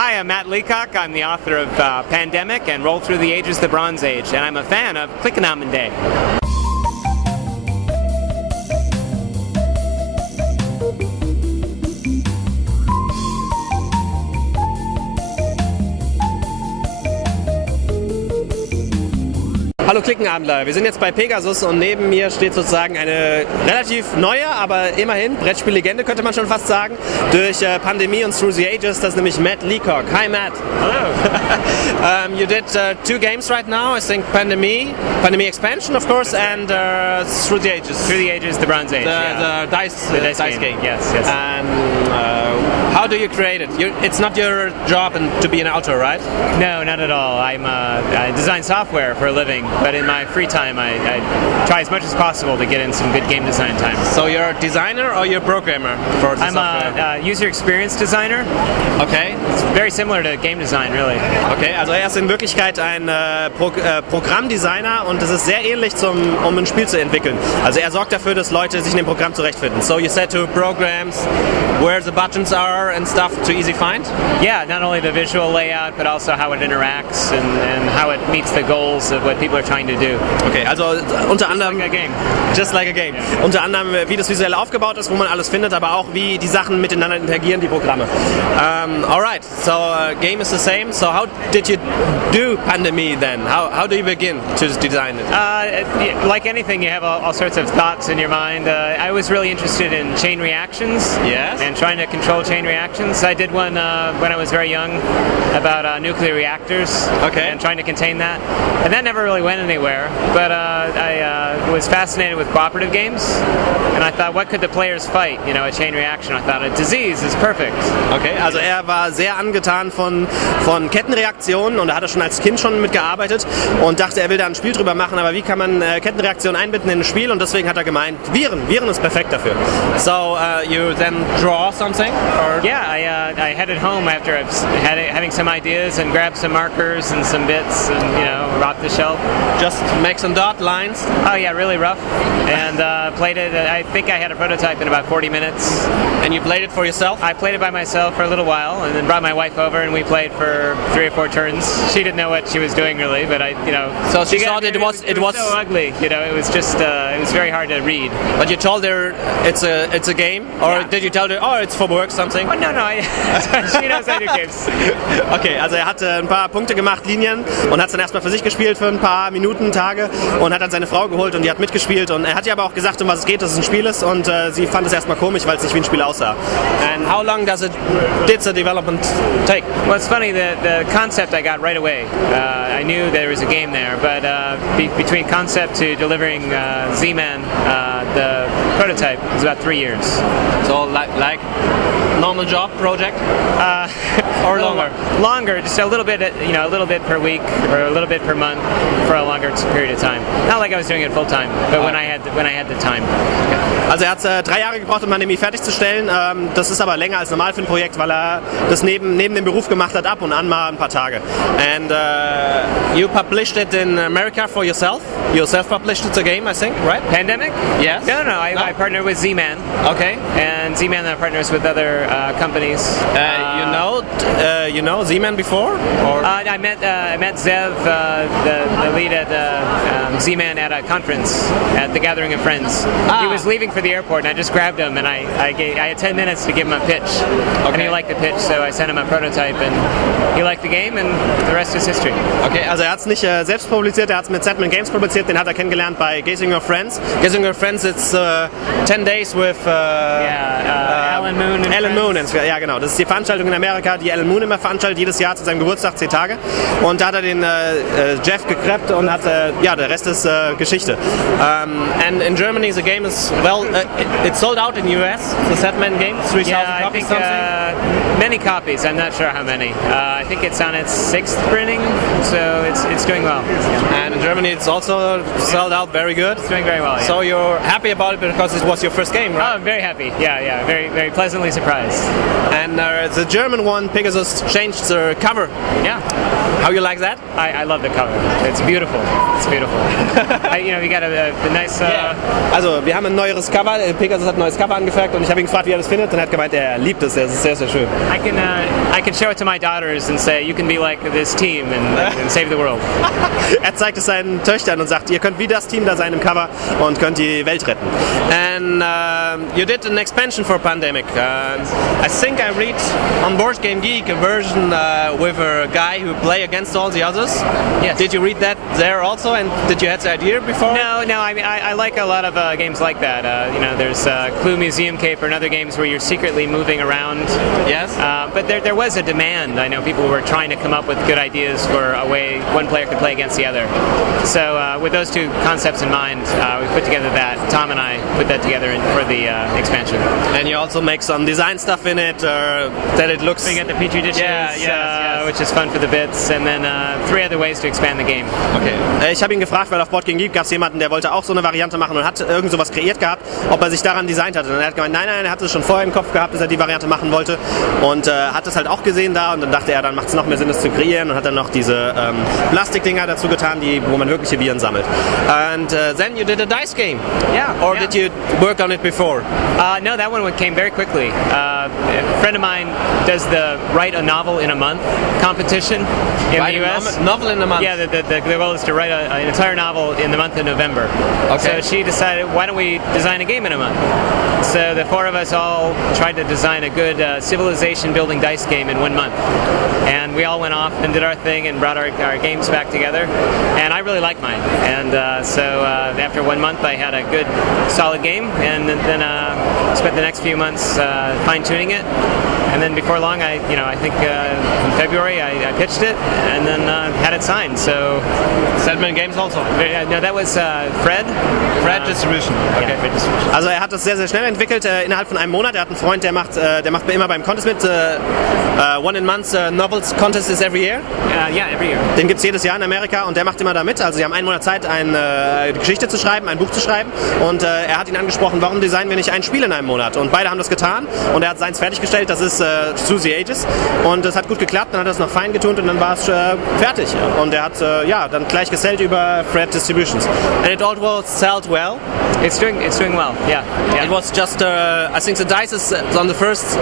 Hi, I'm Matt Leacock. I'm the author of Pandemic and Roll Through the Ages, the Bronze Age, and I'm a fan of Klickenamen Day. Hallo Klickenabendler, wir sind jetzt bei Pegasus und neben mir steht sozusagen eine relativ neue, aber immerhin Brettspiellegende, könnte man schon fast sagen, durch Pandemie und Through the Ages, das ist nämlich Matt Leacock. Hi Matt. Hello. You did two games right now, I think Pandemie Expansion of course, and Through the Ages. Through the Ages, the Bronze Age. The dice game. Yes. And how do you create it? It's not your job to be an author, right? No, not at all. I design software for a living, but in my free time I try as much as possible to get in some good game design time. So you're a designer or you're a programmer for the software? I'm a user experience designer. Okay. It's very similar to game design, really. Okay, also er ist in Wirklichkeit ein Programmdesigner und es ist sehr ähnlich um ein Spiel zu entwickeln. Also er sorgt dafür, dass Leute sich in dem Programm zurechtfinden. So you said to programs where the buttons are and stuff to easy find? Yeah, not only the visual layout, but also how it interacts and how it meets the goals of what people are trying to do. Okay, also unter anderem... Just like a game. Just like a game. Yeah. Unter anderem, wie das visuell aufgebaut ist, wo man alles findet, aber auch wie die Sachen miteinander interagieren, die Programme. Alright, so game is the same. So how did you do Pandemie then? How do you begin to design it? Like anything, you have all sorts of thoughts in your mind. I was really interested in chain reactions. Yes. And trying to control chain reactions. I did one when I was very young about nuclear reactors. Okay. And trying to contain that. And that never really went anywhere. But I was fascinated with cooperative games. And I thought, what could the players fight? You know, a chain reaction. I thought a disease is perfect. Okay, also er war sehr angetan von Kettenreaktionen und er hatte schon als Kind mitgearbeitet und dachte, er will da ein Spiel drüber machen, aber wie kann man Kettenreaktionen einbinden in ein Spiel und deswegen hat er gemeint, Viren ist perfekt dafür. So you then draw something? Or? Yeah, I headed home after having some ideas and grabbed some markers and some bits and, you know, off the shelf. Just make some dot lines? Oh yeah, really rough. And played it, I think I had a prototype in about 40 minutes. And you played it for yourself? I played it by myself for a little while and then brought my wife over and we played for 3 or 4 turns. She didn't know what she was doing really, but So she thought it was so ugly, you know, it was just, it was very hard to read. But you told her it's a game? Or Yeah. did you tell her, oh, it's for work, something? Oh, no, she knows I do games. Okay, also er hat ein paar Punkte gemacht, Linien, und hat es dann erstmal für sich gespielt für ein paar Minuten, Tage und hat dann seine Frau geholt und die hat mitgespielt und er hat ihr aber auch gesagt, um was es geht, dass es ein Spiel ist und sie fand es erstmal komisch, weil es nicht wie ein Spiel aussah. And how long did the development take? Well, it's funny, the concept I got right away. I knew there was a game there, but between concept to delivering Z-Man, the prototype was about 3 years. So like normal job project? Or longer? Longer, just a little bit per week or a little bit per month for a longer period of time. Not like I was doing it full time, but when I had the time. Also er hat 3 Jahre gebraucht, um Pandemie fertigzustellen. Das ist aber länger als normal für ein Projekt, weil er das neben dem Beruf gemacht hat, ab und an mal ein paar Tage. And you published it in America for yourself? You self-published it, the game, I think, right? Pandemic? Yes. No. I partnered with Z-Man. Okay. And Z-Man partners with other companies. You know Z-Man before? Or? I met Zev, the lead at Z-Man at a conference at the Gathering of Friends. He was leaving for the airport and I just grabbed him and I had 10 minutes to give him a pitch. Okay. And he liked the pitch, so I sent him a prototype and he liked the game and the rest is history. Okay, also er hat es nicht selbst publiziert, er hat es mit Zeiten Games publiziert, den hat er kennengelernt bei Gathering of Friends. Gathering of Friends, it's 10 days with Alan Moon and Alan Moon. Ja genau, das ist die Veranstaltung in Amerika, die Alan Moon immer veranstaltet, jedes Jahr zu seinem Geburtstag 10 Tage. Und da hat er den Jeff gekreppt und hat, der Rest ist Geschichte. And in Germany the game is, it's sold out in the US, the Setman game, 3,000 copies, I think many copies, I'm not sure how many. I think it's on its 6th printing, so it's doing well. And in Germany it's also sold out very good. It's doing very well, yeah. So you're happy about it because it was your first game, right? Oh, I'm very happy, yeah, very, very pleasantly surprised. And the German one, Pegasus, changed the cover. Yeah. How you like that? I love the cover. It's beautiful. We got a nice... Also, wir haben ein neueres Cover. Pegasus hat ein neues Cover angefragt und ich habe ihn gefragt, wie er das findet. Und er hat gemeint, er liebt es. Es ist sehr, sehr schön. I I can show it to my daughters and say, you can be like this team and save the world. Er zeigt es seinen Töchtern und sagt, ihr könnt wie das Team da sein im Cover und könnt die Welt retten. And you did an expansion for Pandemic. I think I read on Board Game Geek a version with a guy who play against all the others. Yes. Did you read that there also, and did you have the idea before? No. I mean, I like a lot of games like that. There's Clue Museum Caper and other games where you're secretly moving around. Yes. But there was a demand. I know people were trying to come up with good ideas for a way one player could play against the other. So with those two concepts in mind, we put together that. Tom and I put that together for the expansion. And you also make some design stuff in it, that it looks... We got the Petri dishes, yes. which is fun for the bits, and then 3 other ways to expand the game. Okay. Ich habe ihn gefragt, weil auf Board Game Geek gab es jemanden, der wollte auch so eine Variante machen und hat irgend sowas kreiert gehabt, ob er sich daran designt hatte. Und er hat gemeint, nein, er hat es schon vorher im Kopf gehabt, dass er die Variante machen wollte und hat es halt auch gesehen da und dann dachte er, dann macht es noch mehr Sinn, es zu kreieren und hat dann noch diese Plastikdinger dazu getan, wo man wirkliche Viren sammelt. And then you did a dice game. Yeah. Or did you work on it before? No, that one came very quickly. A friend of mine does the write a novel in a month competition in the US. Novel in a month? Yeah, the goal is to write an entire novel in the month of November. Okay. So she decided, why don't we design a game in a month? So the 4 of us all tried to design a good civilization building dice game in 1 month. And we all went off and did our thing and brought our games back together. And I really like mine. And so after 1 month I had a good solid game, and then spent the next few months fine-tuning it. And then before long, I think in February I pitched it and then had it signed. So Sandman Games also? No, that was Fred. Fred Distribution. Okay. Yeah, Fred Distribution. Also er hat das sehr, sehr schnell entwickelt, innerhalb von einem Monat. Er hat einen Freund, der macht immer beim Contest mit. One in Months Novels Contest is every year? Yeah, every year. Den gibt es jedes Jahr in Amerika und der macht immer da mit. Also sie haben einen Monat Zeit, eine Geschichte zu schreiben, ein Buch zu schreiben. Und er hat ihn angesprochen, warum designen wir nicht ein Spiel in einem Monat? Und beide haben das getan und er hat seins fertiggestellt. Das ist Through the Ages. Und es hat gut geklappt, dann hat er es noch fein getunt und dann war es fertig. Und er hat dann gleich gesellt über Fred Distributions. And it all was sold well? It's doing well, yeah. It was just, I think the dices on the first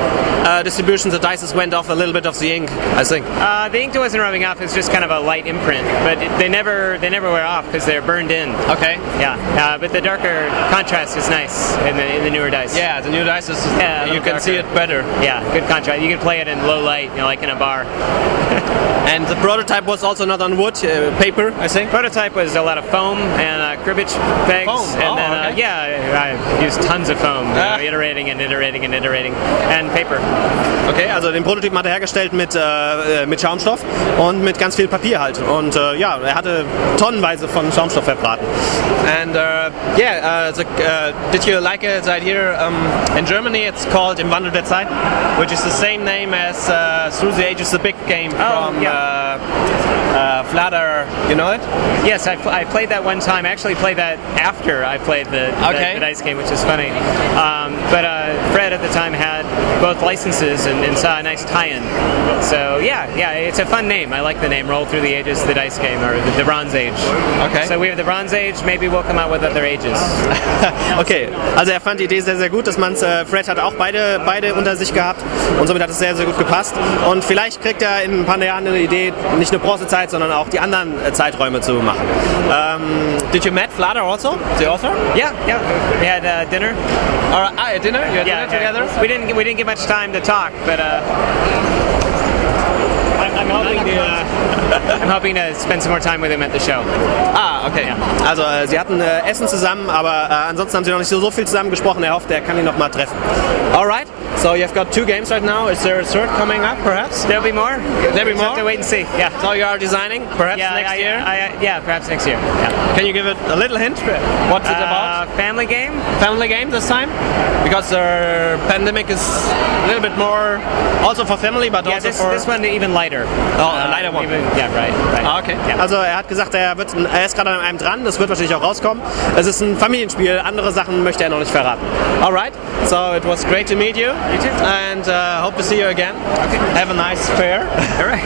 distribution, the dices went off a little bit of the ink, I think. The ink wasn't rubbing off, it's just kind of a light imprint, but they never wear off because they're burned in. Okay. Yeah, but the darker contrast is nice in the newer dice. Yeah, the new dices, you can darker. see it better. Yeah, good contrast. You can play it in low light, like in a bar. And the prototype was also not on wood, paper, I think? Prototype was a lot of foam and cribbage pegs. Foam? And then, okay. I used tons of foam, iterating and paper. Okay, also den Prototypen hat er hergestellt mit Schaumstoff und mit ganz viel Papier halt. Und er hatte tonnenweise von Schaumstoff verbraten. And did you like the idea? In Germany it's called Im Wandel der Zeiten, which is the same name as Through the Ages, the big game from Flatter, you know it? Yes, I played that one time. I actually played that after I played the dice game, which is funny. But Fred at the time had both licenses and saw a nice tie-in. So yeah, it's a fun name. I like the name, Roll Through the Ages, the dice game, or the Bronze Age. Okay. So we have the Bronze Age, maybe we'll come out with other ages. Okay, also er fand die Idee sehr, sehr gut, dass Fred hat auch beide unter sich gehabt und somit hat es sehr, sehr gut gepasst. Und vielleicht kriegt er in ein paar Jahren eine Idee, nicht nur Bronzezeit, sondern auch die anderen Zeiträume zu machen. Did you meet Flatter also, the author? Yeah. We had dinner. Dinner? You had dinner together? We didn't get much time to talk, but I'm hoping to spend some more time with him at the show. Okay. Ja. Also sie hatten Essen zusammen, aber ansonsten haben sie noch nicht so viel zusammen gesprochen. Er hofft, er kann ihn noch mal treffen. Alright, so you've got 2 games right now. Is there a third coming up, perhaps? There'll be more. There'll be more? Have to wait and see. Yeah. So you are designing, perhaps next year? Yeah, perhaps next year. Yeah. Can you give it a little hint? What's it about? Family game. Family game this time? Because the pandemic is a little bit more also for family, but also for... this one even lighter. A lighter one. Right. Okay. Ja. Also er hat gesagt, er ist gerade an einem dran, das wird wahrscheinlich auch rauskommen. Es ist ein Familienspiel, andere Sachen möchte er noch nicht verraten. Alright, so it was great to meet you. You too. And hope to see you again. Okay. Have a nice fair. Alright.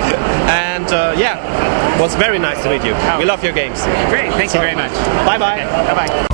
And it was very nice to meet you. We love your games. Great, thank you very much. Bye-bye. Okay. Bye-bye.